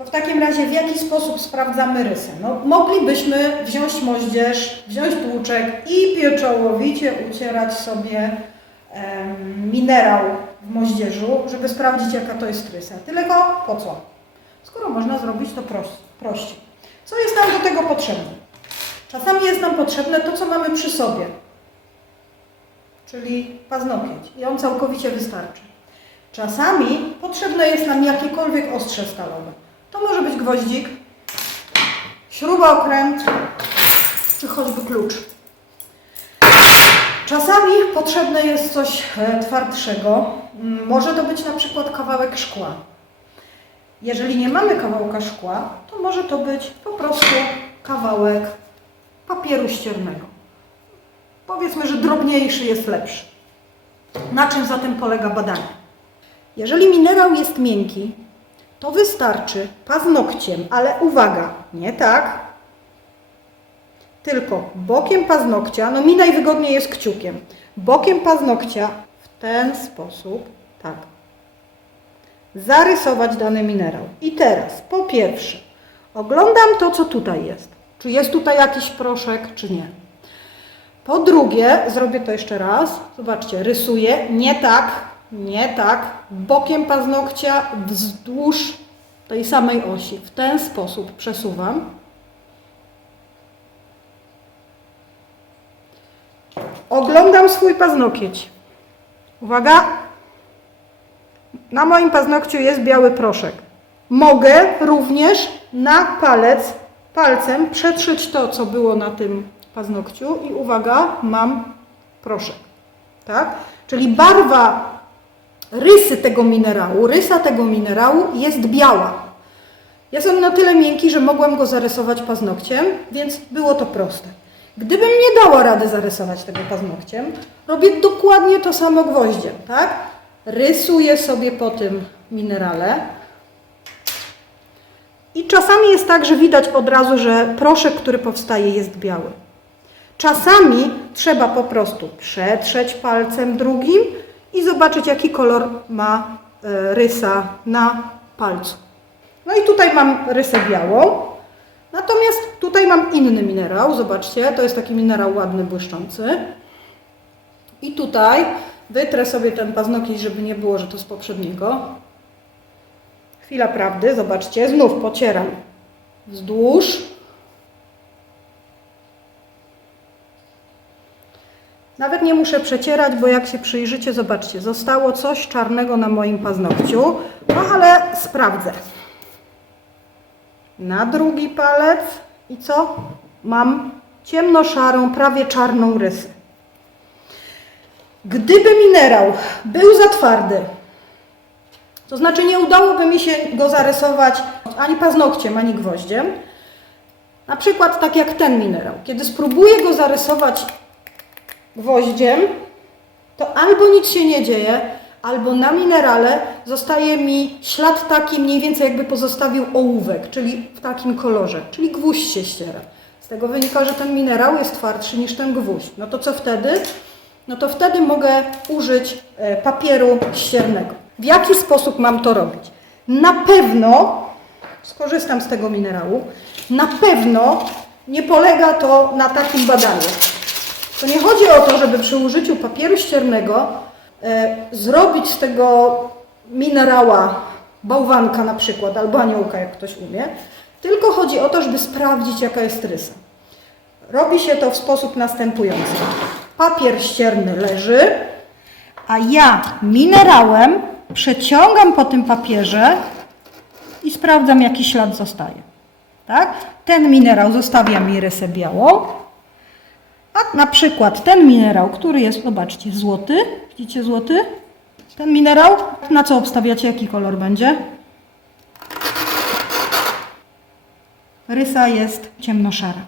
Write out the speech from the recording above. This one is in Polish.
To w takim razie w jaki sposób sprawdzamy rysę? No, moglibyśmy wziąć moździerz, wziąć tłuczek i pieczołowicie ucierać sobie minerał w moździerzu, żeby sprawdzić, jaka to jest rysa. Tylko po co? Skoro można zrobić to prościej. Co jest nam do tego potrzebne? Czasami jest nam potrzebne to, co mamy przy sobie, czyli paznokieć i on całkowicie wystarczy. Czasami potrzebne jest nam jakiekolwiek ostrze stalowe. To może być gwoździk, śrubokręt, czy choćby klucz. Czasami potrzebne jest coś twardszego. Może to być na przykład kawałek szkła. Jeżeli nie mamy kawałka szkła, to może to być po prostu kawałek papieru ściernego. Powiedzmy, że drobniejszy jest lepszy. Na czym zatem polega badanie? Jeżeli minerał jest miękki, to wystarczy paznokciem, ale uwaga, nie tak, tylko bokiem paznokcia, no mi najwygodniej jest kciukiem, bokiem paznokcia w ten sposób, tak, zarysować dany minerał. I teraz, po pierwsze, oglądam to, co tutaj jest. Czy jest tutaj jakiś proszek, czy nie. Po drugie, zrobię to jeszcze raz, zobaczcie, rysuję, nie tak, bokiem paznokcia wzdłuż tej samej osi. W ten sposób przesuwam. Oglądam swój paznokieć. Uwaga! Na moim paznokciu jest biały proszek. Mogę również na palcem przetrzeć to, co było na tym paznokciu i uwaga, mam proszek. Tak? Czyli barwa rysa tego minerału jest biała. Jest on na tyle miękki, że mogłam go zarysować paznokciem, więc było to proste. Gdybym nie dała rady zarysować tego paznokciem, robię dokładnie to samo gwoździem, tak? Rysuję sobie po tym minerale. I czasami jest tak, że widać od razu, że proszek, który powstaje, jest biały. Czasami trzeba po prostu przetrzeć palcem drugim i zobaczyć, jaki kolor ma rysa na palcu. No i tutaj mam rysę białą, natomiast tutaj mam inny minerał. Zobaczcie, to jest taki minerał ładny, błyszczący. I tutaj wytrę sobie ten paznokieć, żeby nie było, że to z poprzedniego. Chwila prawdy, zobaczcie, znów pocieram wzdłuż. Nawet nie muszę przecierać, bo jak się przyjrzycie, zobaczcie, zostało coś czarnego na moim paznokciu, no ale sprawdzę. Na drugi palec i co? Mam ciemnoszarą, prawie czarną rysę. Gdyby minerał był za twardy, to znaczy nie udałoby mi się go zarysować ani paznokciem, ani gwoździem, na przykład tak jak ten minerał. Kiedy spróbuję go zarysować gwoździem, to albo nic się nie dzieje, albo na minerale zostaje mi ślad taki mniej więcej jakby pozostawił ołówek, czyli w takim kolorze, czyli gwóźdź się ściera. Z tego wynika, że ten minerał jest twardszy niż ten gwóźdź. No to co wtedy? No to wtedy mogę użyć papieru ściernego. W jaki sposób mam to robić? Na pewno skorzystam z tego minerału, na pewno nie polega to na takim badaniu. To nie chodzi o to, żeby przy użyciu papieru ściernego zrobić z tego minerała bałwanka na przykład, albo aniołka, jak ktoś umie, tylko chodzi o to, żeby sprawdzić, jaka jest rysa. Robi się to w sposób następujący. Papier ścierny leży, a ja minerałem przeciągam po tym papierze i sprawdzam, jaki ślad zostaje. Tak? Ten minerał zostawia mi rysę białą, a na przykład ten minerał, który jest, zobaczcie, złoty, widzicie złoty? Ten minerał, na co obstawiacie, jaki kolor będzie? Rysa jest ciemnoszara.